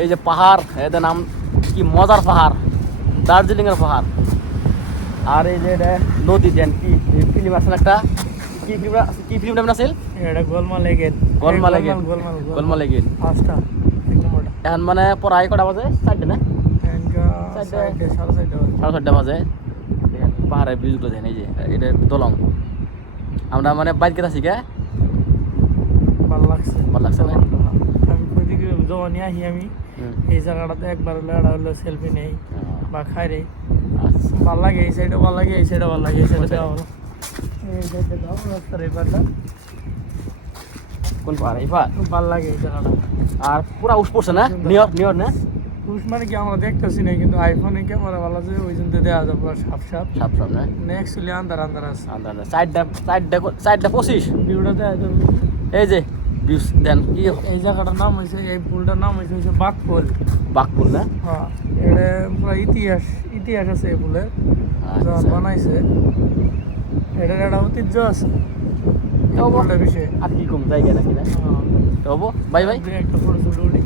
এই যে পাহাড়, এদের নাম কি মজার পাহাড়, দার্জিলিং এর পাহাড়। আর এই যে এটা নদী দেন কি ফিল্ম আছে একটা, কি ফিল্ম নাম আছে? এটা গোলমাল এগেন। গোলমাল এগেন, গোলমাল এগেন। পাঁচটা এক নম্বরটা। এখন মানে পড়াই কটা বাজে? 4টা না? সাড়ে 4:30 সাড়ে 4টা বাজে। পাহাড়ের ভিউগুলো দেখেন, এই যে এটা দলং। আমরা মানে বাইক গেছি কে, ভালো লাগছে। ভালো লাগছে না? আমি ওইদিকে যখনই আহি আমি এই জায়গাটাতে একবার হলো এটা হলো সেলফি নেই বা খাই রে। আচ্ছা, ভালো লাগে, এই সাইডে ভালো লাগে, এই সাইডে ভালো লাগে, এই সাইডে দেওয়া হলো, এই সাইডে দাও রাস্তার এই পাশটা কোন পাহাড়? এই পাহাড় খুব ভালো লাগে এই জায়গাটা। আর পুরা উস পড়ছে না, নিয়র না? পুরুষ মানে কি আমরা দেখতেছি না, কিন্তু আইফোনে ক্যামেরা ভালো আছে, ওই জন্য দেওয়া যায় পুরো সাপ সাপ। সাপ সাপ না? অ্যাকচুয়ালি আন্দার আন্দার আছে। চারটা 25। ভিউটা দেওয়া যাবে। এই যে ভিউস দেন কি, এই জায়গাটার নাম হয়েছে, এই পুলটার নাম হয়েছে বাঘপুল। বাঘপুর না? হ্যাঁ, এটা পুরো ইতিহাস আছে এই পুলের, যখন আচ্ছা। বানাইছে এটার একটা ঐতিহ্য আছে তো পুলটার বিষয়ে। আর কি কম জায়গা নাকি না? হ্যাঁ, তো হবো, বাই বাই। একটা ফটো শুট উঠি।